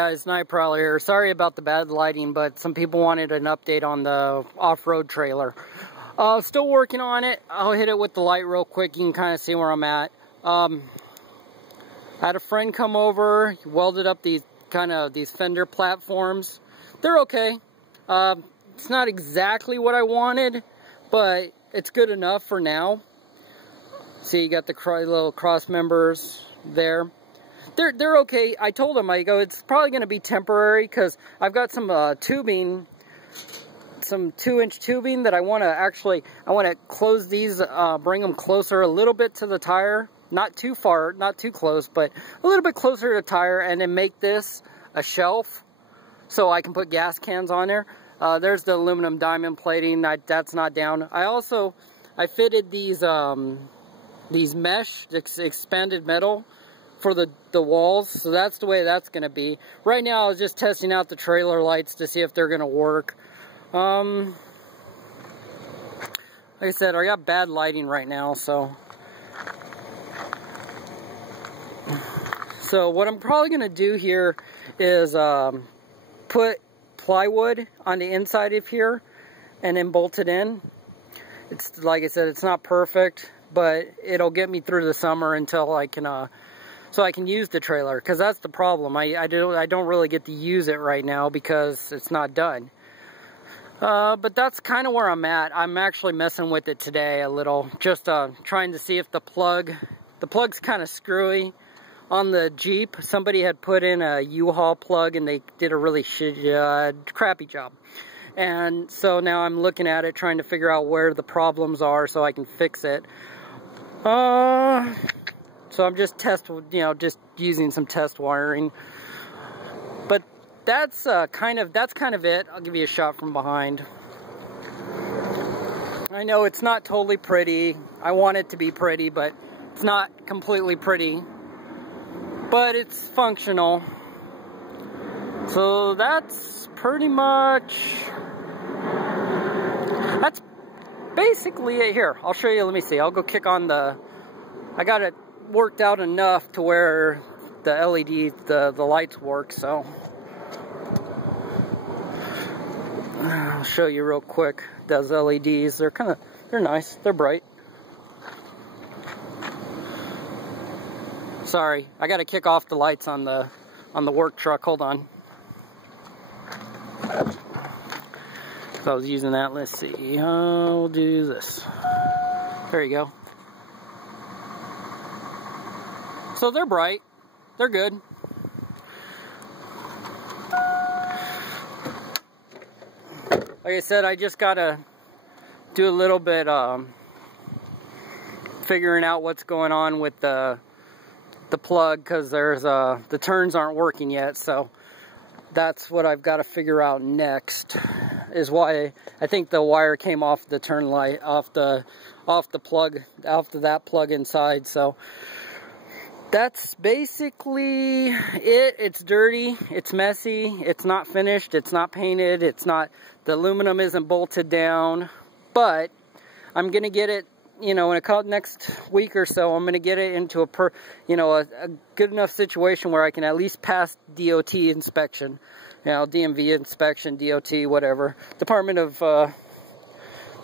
Guys, Night Prowler here. Sorry about the bad lighting, but some people wanted an update on the off-road trailer. Still working on it. I'll hit it with the light real quick. You can kind of see where I'm at. I had a friend come over. He welded up these fender platforms. They're okay. It's not exactly what I wanted, but it's good enough for now. See, you got the little cross members there. They're okay. I told him, I go, it's probably going to be temporary because I've got some tubing, some 2-inch tubing that I want to close these, bring them closer a little bit to the tire. Not too far, not too close, but a little bit closer to the tire, and then make this a shelf so I can put gas cans on there. There's the aluminum diamond plating. That's not down. I fitted these mesh, expanded metal for the walls, so that's the way that's going to be. Right now I was just testing out the trailer lights to see if they're going to work. Like I said, I got bad lighting right now, so what I'm probably going to do here is put plywood on the inside of here and then bolt it in. It's like I said, it's not perfect, but it'll get me through the summer until I can so I can use the trailer, because that's the problem. I don't really get to use it right now because it's not done. But that's kind of where I'm at. I'm actually messing with it today a little, just trying to see if the plug's kind of screwy on the Jeep. Somebody had put in a U-Haul plug and they did a really crappy job. And so now I'm looking at it, trying to figure out where the problems are so I can fix it. So I'm just just using some test wiring. But that's kind of it. I'll give you a shot from behind. I know it's not totally pretty. I want it to be pretty, but it's not completely pretty. But it's functional. So that's pretty much, that's basically it. Here, I'll show you. Let me see. I'll go kick on I got it worked out enough to where the LED, the lights work, so I'll show you real quick. Those LEDs, they're nice, they're bright. Sorry, I gotta kick off the lights on the work truck. Hold on. So I was using that. Let's see. We'll do this. There you go. So they're bright. They're good. Like I said, I just gotta do a little bit figuring out what's going on with the plug, because there's the turns aren't working yet. So that's what I've got to figure out next. Is why I think the wire came off the turn light, off the plug, off of that plug inside. So that's basically it. It's dirty, it's messy, it's not finished, it's not painted, the aluminum isn't bolted down, but I'm gonna get it, in a next week or so. I'm gonna get it into a good enough situation where I can at least pass DOT inspection, DMV inspection, DOT, whatever, Department of the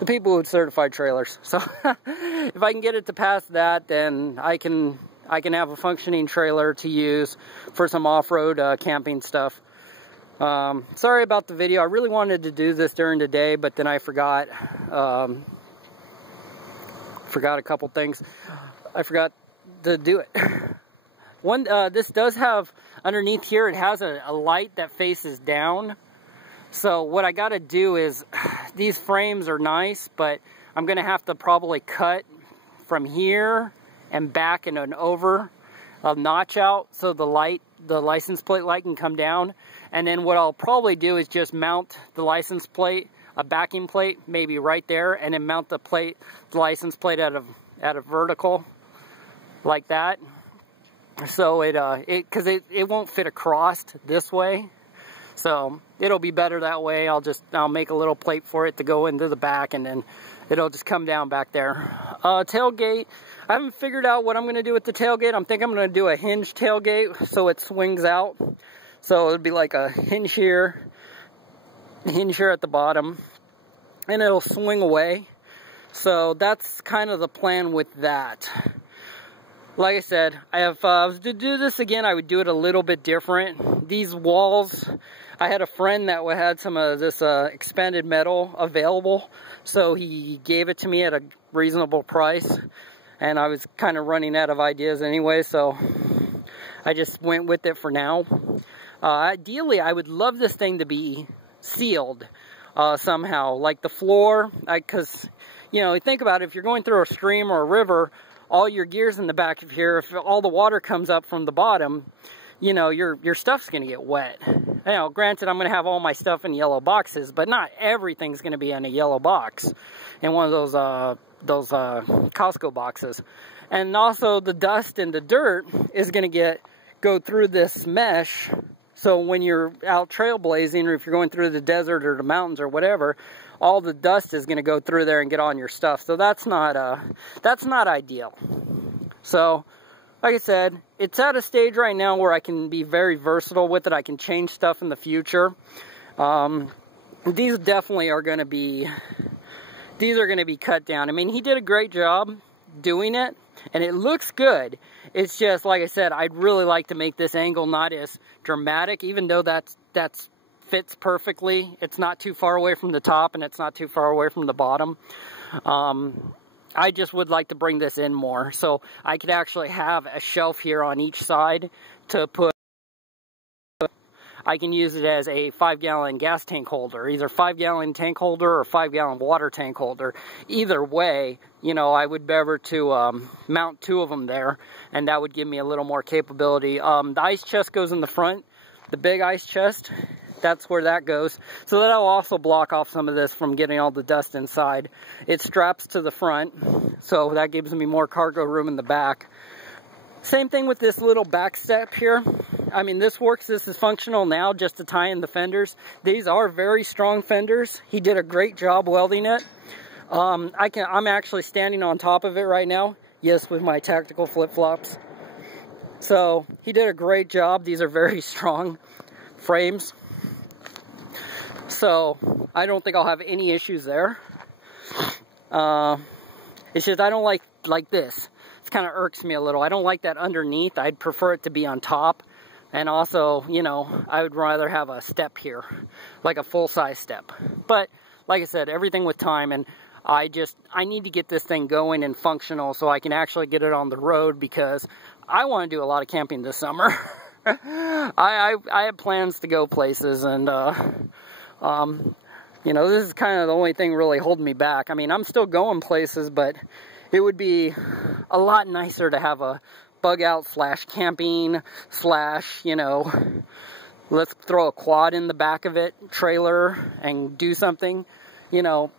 people who certify trailers. So if I can get it to pass that, then I can have a functioning trailer to use for some off-road camping stuff. Sorry about the video. I really wanted to do this during the day, but then I forgot. Forgot a couple things. I forgot to do it. This does have, underneath here, it has a light that faces down. So what I got to do is, these frames are nice, but I'm going to have to probably cut from here and back and over a notch out so the license plate light can come down. And then what I'll probably do is just mount the license plate, a backing plate, maybe right there, and then mount the license plate at a vertical like that. So because it won't fit across this way. So it'll be better that way. I'll make a little plate for it to go into the back, and then it'll just come down back there. Tailgate, I haven't figured out what I'm going to do with the tailgate. I think I'm going to do a hinge tailgate so it swings out. So it'd be like a hinge here at the bottom, and it'll swing away. So that's kind of the plan with that. Like I said, if I was to do this again, I would do it a little bit different. These walls, I had a friend that had some of this expanded metal available, so he gave it to me at a reasonable price, and I was kind of running out of ideas anyway, so I just went with it for now. Ideally, I would love this thing to be sealed somehow, like the floor, because, you know, think about it, if you're going through a stream or a river, all your gear's in the back of here. If all the water comes up from the bottom, you know, your stuff's gonna get wet. You know, granted, I'm gonna have all my stuff in yellow boxes, but not everything's gonna be in a yellow box, in one of those Costco boxes. And also, the dust and the dirt is gonna go through this mesh. So when you're out trailblazing, or if you're going through the desert or the mountains or whatever, all the dust is going to go through there and get on your stuff. So that's not ideal. So, like I said, it's at a stage right now where I can be very versatile with it. I can change stuff in the future. These definitely are going to be, cut down. I mean, he did a great job doing it, and it looks good. It's just, like I said, I'd really like to make this angle not as dramatic, even though that's fits perfectly. It's not too far away from the top, and it's not too far away from the bottom. I just would like to bring this in more, so I could actually have a shelf here on each side to put. I can use it as a 5-gallon gas tank holder, either 5-gallon tank holder or 5-gallon water tank holder. Either way, you know, I would be able to mount 2 of them there, and that would give me a little more capability. The ice chest goes in the front, the big ice chest, that's where that goes. So that'll also block off some of this from getting all the dust inside. It straps to the front, so that gives me more cargo room in the back. Same thing with this little back step here. I mean, this works, this is functional now just to tie in the fenders. These are very strong fenders. He did a great job welding it. I'm actually standing on top of it right now. Yes, with my tactical flip-flops. So, he did a great job. These are very strong frames. So, I don't think I'll have any issues there. It's just I don't like this. It kind of irks me a little. I don't like that underneath. I'd prefer it to be on top. And also, you know, I would rather have a step here, like a full-size step. But, like I said, everything with time, and I need to get this thing going and functional so I can actually get it on the road, because I want to do a lot of camping this summer. I have plans to go places, and, you know, this is kind of the only thing really holding me back. I mean, I'm still going places, but it would be a lot nicer to have a bug out / camping / you know, let's throw a quad in the back of it, trailer, and do something. You know,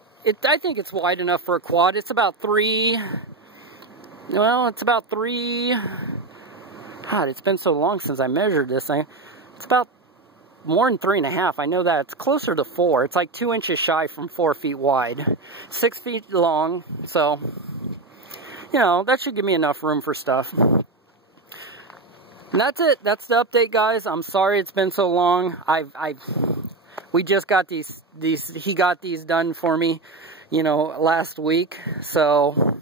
I think it's wide enough for a quad. It's about 3, God, it's been so long since I measured this thing. It's about more than 3.5. I know that. It's closer to 4. It's like 2 inches shy from 4 feet wide. 6 feet long, so, you know, that should give me enough room for stuff. And that's it. That's the update, guys. I'm sorry it's been so long. We just got he got these done for me, you know, last week. So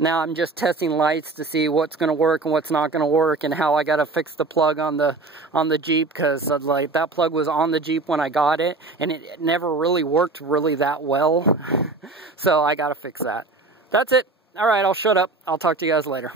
now I'm just testing lights to see what's going to work and what's not going to work, and how I got to fix the plug on the Jeep, because like that plug was on the Jeep when I got it, and it never really worked really that well. So I got to fix that. That's it. All right, I'll shut up. I'll talk to you guys later.